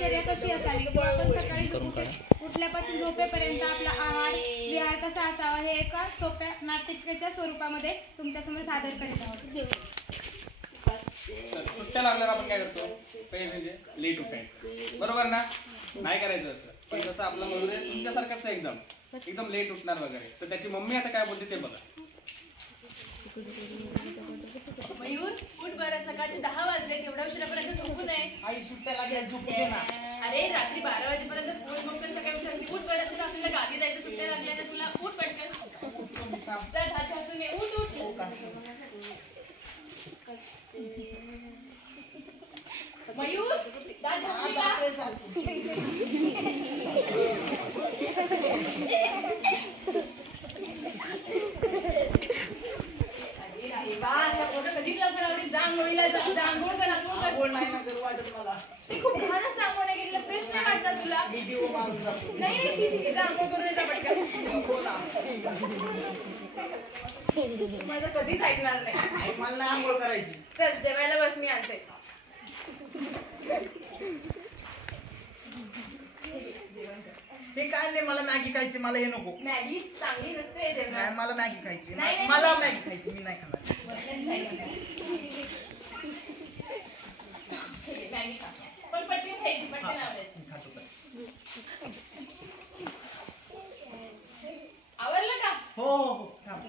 दिनचर्या कशी असावी किंवा आपण सकाळी उठल्यापासून झोपेपर्यंत आपला आहार विहार कसा असावा हे एका सोप्या नाटिकेच्या स्वरूपामध्ये तुमच्यासमोर सादर करीत आहोत. सुट्ट्या लागल्यावर आपण काय करतो? पहिले म्हणजे लेट उठायचं, बरोबर ना? नाही करायचं असं. पण जसं आपला मयूर आहे तुमच्यासारखाच आहे, एकदम लेट उठणार वगैरे. तर त्याची मम्मी आता काय बोलते ते बघा. मयूर उठ बरं, सकाळचे 10 वाजले, एवढ्या उशिरापर्यंत झोपू नये. आई सुट्ट्या लागल्या झोपू दे ना. अरे रात्री 12 वाजेपर्यंत फोन बघून सकाळी उठली. उठ बरं, तुला आपल्याला गावी जायचं, सुट्ट्या लागल्या ना तुला. उठ पटकन. चल भाजी असून ये. उठ उठ. मयूर दात घासली का? कधी लवकर होती? जांघोळीला जांघोळ कर. आंघोळ नाही ना करू वाटत मला. ते खूप घाण असतं आंघोळ गेलेला. प्रश्न वाटतात तुला? व्हिडिओ मारून जातो. नाही शी जांघोळ करून जा पटकन. माझं कधीच ऐकणार नाही. मला नाही आंघोळ करायची. चल जेवायला बस, मी आणते. हे काय नाही, मला मॅगी खायची, मला हे नको. मॅगी चांगली नसते जेवण. नाही मला मॅगी खायची. नाही. मला मॅगी खायची, मी नाही खाणार. मॅगी खा, पण पटकन खायची, पटकन आवडेल. आवडलं का? हो हो हो थांब.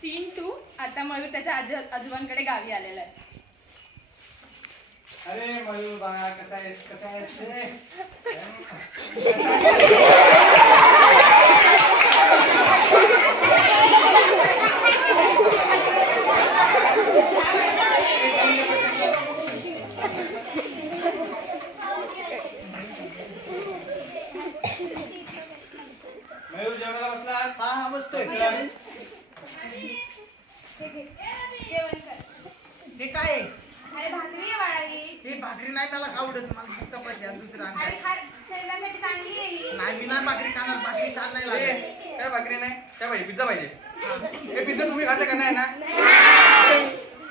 सीन 2. आता मयूर त्याच्या आजोबांकडे गावी आलेला आहे. अरे मयूर बाळा, कसा आहेस? मयूर जेवायला बसलास? हा बसतोय. हे काय आहे? अरे भाकरी आहे बाळाई. हे भाकरी नाही मला आवडत. मला चपाती आणि दुसरं अरे आणखी. शरीरासाठी चांगली आहे ही. नाही मी नाही भाकरी खाणार. भाकरी छान नाही लागत. काय भाकरी नाही? काय पाहिजे? पिझ्झा पाहिजे? हे पिझ्झा तुम्ही खाता का? नाही ना?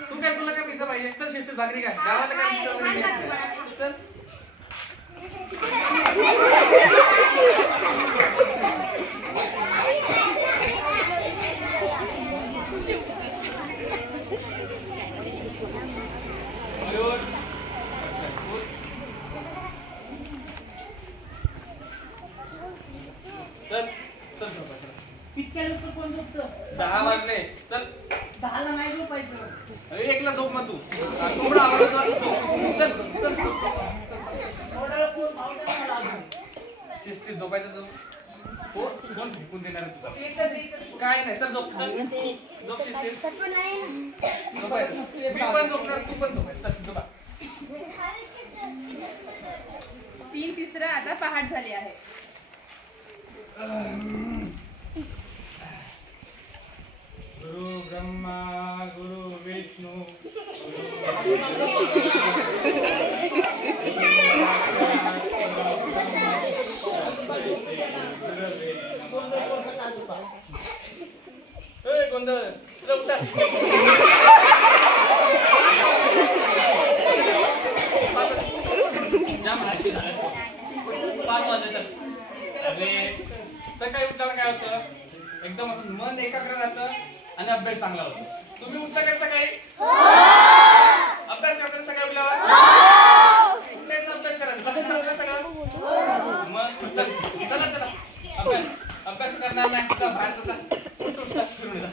तू काय, तुला काय पिझ्झा पाहिजे? चल शिस्तीत भाकरी काय, गावाला काय पिझ्झा वगैरे मिळत नाही. चल. चल चल झोपायचं. इतक्या लवकर कोण झोपतं? 10 वाजले. चल. 10 ला नाही झोपायचं. 1 ला झोप मग तू. थोडा आवाज झोप. चल चल शिस्तीत झोपायचं. तू हो कोण फेकून देणार आहे तुझा? काय नाही, चल झोप. चल झोप शिस्तीत. झोपायचं. मी पण झोपणार, तू पण झोपायचं. चल झोपा. सीन 3. आता पहाट झाली आहे. गुरु ब्रह्मा गुरु विष्णू गोंधळ जाम हाती झाला. 5 वाजता सकाळी उठल्यावर काय होतं? एकदम असं मन एकाग्र राहतं आणि अभ्यास चांगला होतो. तुम्ही उठता का सकाळी? अभ्यास करता सकाळी उठल्यावर? तेच अभ्यास करायचा. लक्षात राहतं सगळं? मग चला चला अभ्यास करणार नाही. बाहेर फिरून जा.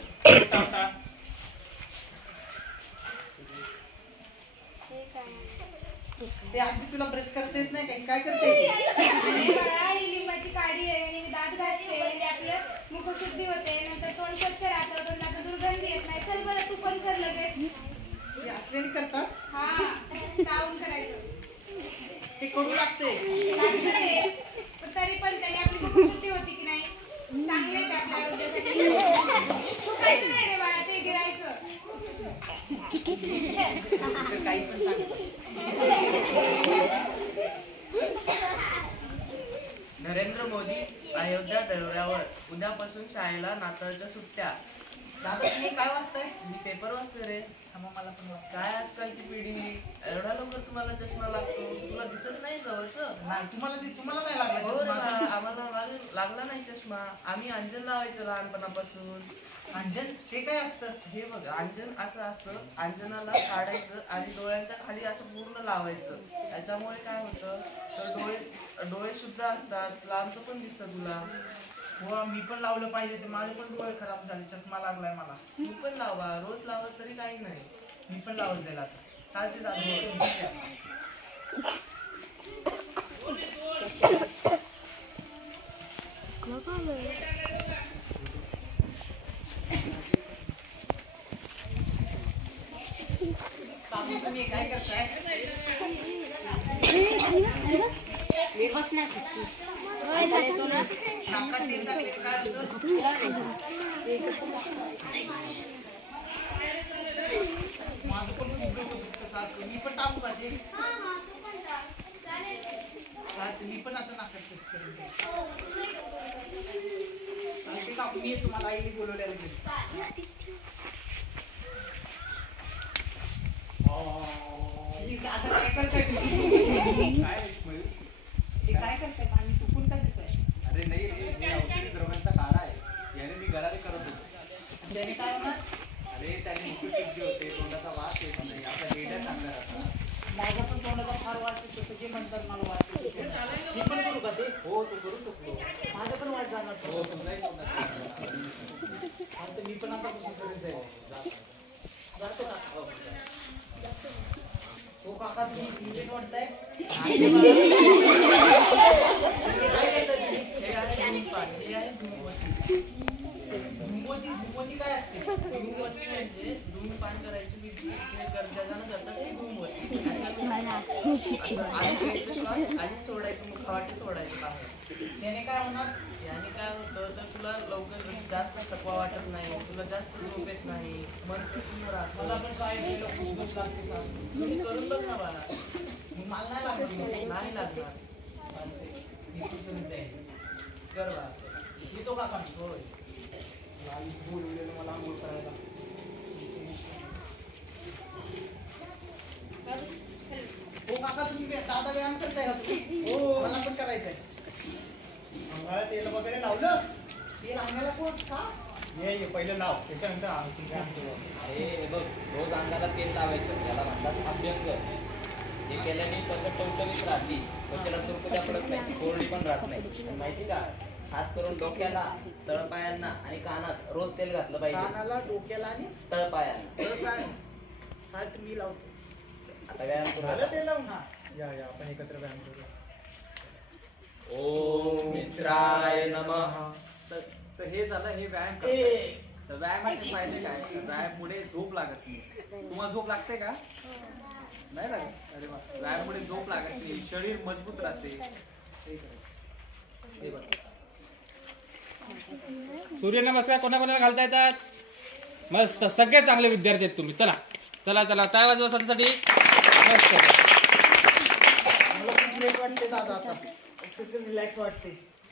ते आजी तुला ब्रश करता येत नाही काय करते? लिंबाची काढी आहे आणि दात घासते म्हणजे आपलं मुखशुद्धी होते, नंतर तोंड स्वच्छ राहतं, तोंडात दुर्गंधी येत नाही. चल बरं तू पण कर लगेच. हे असलेली करतात? हा चावून करायचं. ते करू लागते. तरी पण त्याने आपली मुखशुद्धी होती की नाही? चांगली मोदी अयोध्या दौऱ्यावर. उद्यापासून शाळेला नाताळच्या सुट्ट्या. दादा तुम्ही काय वाचताय? मी पेपर वाचतो रे. मग मला पण वाचता. काय आजकालची पिढी, एवढा लवकर तुम्हाला चष्मा लागतो? तुला दिसत नाही जवळचं? नाही तुम्हाला नाही लागला हो रे चष्मा? बा, आम्हाला लागला नाही चष्मा. आम्ही अंजन लावायचो लहानपणापासून. अंजन हे काय असतं? हे बघ, अंजन असं असतं, अंजनाला काढायचं आणि डोळ्यांच्या खाली असं पूर्ण लावायचं. त्याच्यामुळे काय होतं, तर डोळे शुद्ध असतात, लांबचं पण दिसतं तुला. हो मी पण लावलं पाहिजे ते, माझे पण डोळे खराब झाले, चष्मा लागलाय मला. तू पण लावा, रोज लावलं तरी काही नाही. मी पण लावत जाईल आता. चालते दादा. तुम्ही काय करताय? नाकात तेल टाकले काय होतं? माझं पण खूप डोकं दुखतं सारखं. मी पण टाकू का ते? चालते, मी पण आता नाकात केस करेन. चालते काकू, मी तुम्हाला आईने बोलवलेलं गेलं. आता काय करताय तुम्ही? हे काय करताय? पाणी चुकून काय देताय? अरे नाही रे, हे औषधी द्रव्यांचा काढा आहे. याने मी गरारे करत होतो. त्याने काय होणार? अरे त्याने मुठी शुद्धी होते, तोंडाचा वास येत नाही, आपल्या डेड्या चांगल्या राहतात. माझा पण तोंडाचा फार वास येतो. जे म्हणतात मला वास येतो. मी पण करू का ते? हो तू करू शकतो. माझा पण वास जाणार. हो तुझाही तोंडाचा. आता मी पण आता कसं करून जाईल? जातो का? हो काका, तुम्ही सिगरेट वाटताय? काय करताय तुम्ही? हे आहे धूमपान, हे आहे धूमवती. धुमवती काय असते? धूमवती म्हणजे धूमपान करायची विधी जे गरजेनं करतात ते धूमवती. असं आधी घ्यायचं श्वास, आधी सोडायचं, मुखावाटे सोडायचं बाहेर. त्याने काय होणार? याने काय होतं, तर तुला लवकर जास्त थकवा वाटत नाही, तुला जास्त झोप येत नाही, मन प्रसन्न राहतं. मला पण शाळेत गेलो खूप दिवस लागते चालू. तुम्ही करून बघ ना बाळा. मला नाही लागणार. नाही लागणार. चालते. मी पण करून जाईल. कर बाळा. येतो काका? होय. आईच बोलवलेलं मला आंघोळ करायला. हो काका, तुम्ही दादा व्यायाम करताय का तुम्ही? हो, मला पण करायचंय. अंगाला तेल वगैरे लावलं? तेल अंगाला कोण का? ये पहिलं लाव, त्याच्यानंतर आणखी व्यायाम करू. अरे हे बघ, रोज अंगाला तेल लावायचं, त्याला म्हणतात अभ्यंग. हे केल्याने त्वचा टवटवीत राहते, त्वचेला सुरकुत्या पडत नाही, कोरडी पण राहत नाही. आणि माहिती का, खास करून डोक्याला, तळपायांना आणि कानात रोज तेल घातलं पाहिजे. कानाला, डोक्याला आणि तळपायांना. काय? चालते, मी लावतो. आता व्यायाम झालं करू. ते लावून? हा या आपण एकत्र व्यायाम करू. ओम मित्राय नमः. तर हे झालं, हे व्यायाम करतात. तर व्यायामाचे फायदे काय? तर व्यायामामुळे झोप लागत नाही. तुम्हाला झोप लागते का? नाही लागत? अरे वा. व्यायामामुळे झोप लागत नाही, शरीर मजबूत राहते. हे बघ. सूर्यनमस्कार कोणाकोणाला घालता येतात? मस्त, सगळे चांगले विद्यार्थी आहेत तुम्ही. चला चला चला, टाळ्या वाजवा स्वतःसाठी. मस्त. मला खूप लेट वाटते दादा आता. सगळं रिलॅक्स वाटते.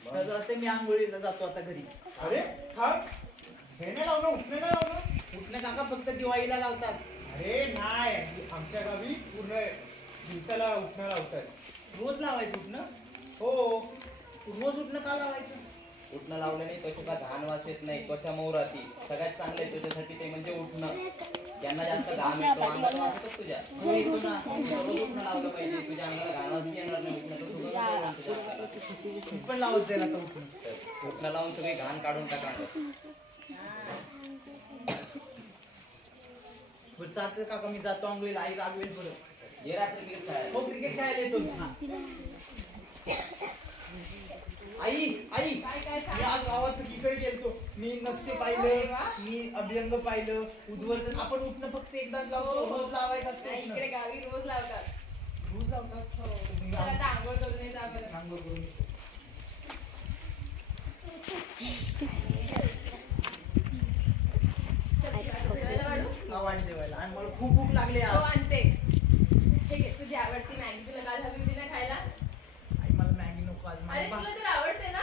आता मी आंघोळीला जातो आता घरी. अरे थांब, हे नाही लावणं, उठणे नाही लावणं. कुठल्या काका फक्त दिवाळीला लावतात. अरे नाही, आमच्या गावी पूर्ण दिवसाला उठणं लावतात. रोज लावायचं उठणं? हो. रोज उठणं का लावायचं? उठणं लावल्याने त्वचेला घाण वास येत नाही, त्वचा मऊ राहते. सगळ्यात चांगलं आहे त्वचेसाठी ते म्हणजे उठणं. ज्यांना जास्त घाम येतो, अंगाला वास येतो तुझ्या, येतो ना. रोज उठणं लावलं पाहिजे. तुझ्या अंगाला घाण वास येणार नाही. उठणं तर सुद्धा नाही तुझ्या अंगाला. मी पण लावत जाईल आता उठणं. तर उठणं लावून सगळी घाण काढून टाका. बरं चालतं काका, मी जातो आंघोळीला. आई रागवेल परत. ये रात्री क्रिकेट खेळायला. हो, क्रिकेट खेळायला येतो मी. हा. आई आई, मी आज गावात सगळीकडे गेलतो. मी नस्य पाहिलं, मी अभ्यंग पाहिलं, उद्वर्तन. आपण उठणं फक्त एकदाच लावतो, रोज लावायचं असतं नाही, उठणं. इकडे गावी रोज लावतात. रोज लावतात. चला आता आंघोळ करून ये, जा बरं. आंघोळ करून येतो. जेवायला वाढू? हा, वाढ जेवायला. आणि मला खूप भूक लागली हो, आज. आणते. ठीक आहे, तुझी आवडती मॅगी तुला काल हवी होती ना खायला? आई, मला मॅगी नको आज. अरे मला तुला तर आवडते ना?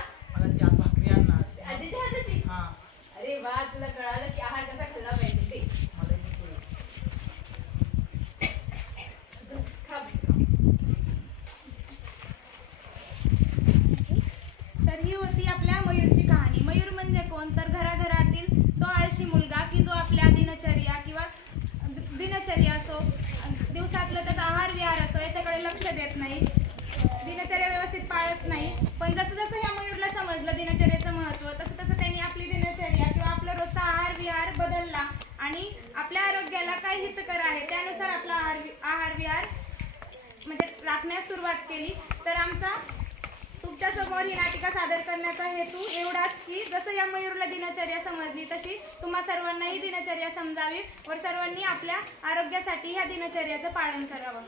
आपल्या मयूरची कहाणी. मयूर म्हणजे कोण तर घराघरातील तो आळशी मुलगा की जो आपल्या दिनचर्या किंवा दिनचर्या असो, दिवसातलं त्याचा आहार विहार असो याच्याकडे लक्ष देत नाही, दिनचर्या व्यवस्थित पाळत नाही. पण जसं जसं ह्या मयूरला समजलं दिनचर्याचं महत्त्व, तसं तसं त्यांनी आपली दिनचर्या किंवा आपला रोजचा आहार विहार बदलला आणि आपल्या आरोग्याला काय हितकर आहे त्यानुसार आपला आहार विहार म्हणजे राखण्यास सुरुवात केली. तर आमचा तुमच्यासमोर ही नाटिका सादर करण्याचा हेतू एवढाच की जसं या मयूरला दिनचर्या समजली तशी तुम्हा सर्वांनाही दिनचर्या समजावी व सर्वांनी आपल्या आरोग्यासाठी ह्या दिनचर्याचं पालन करावं.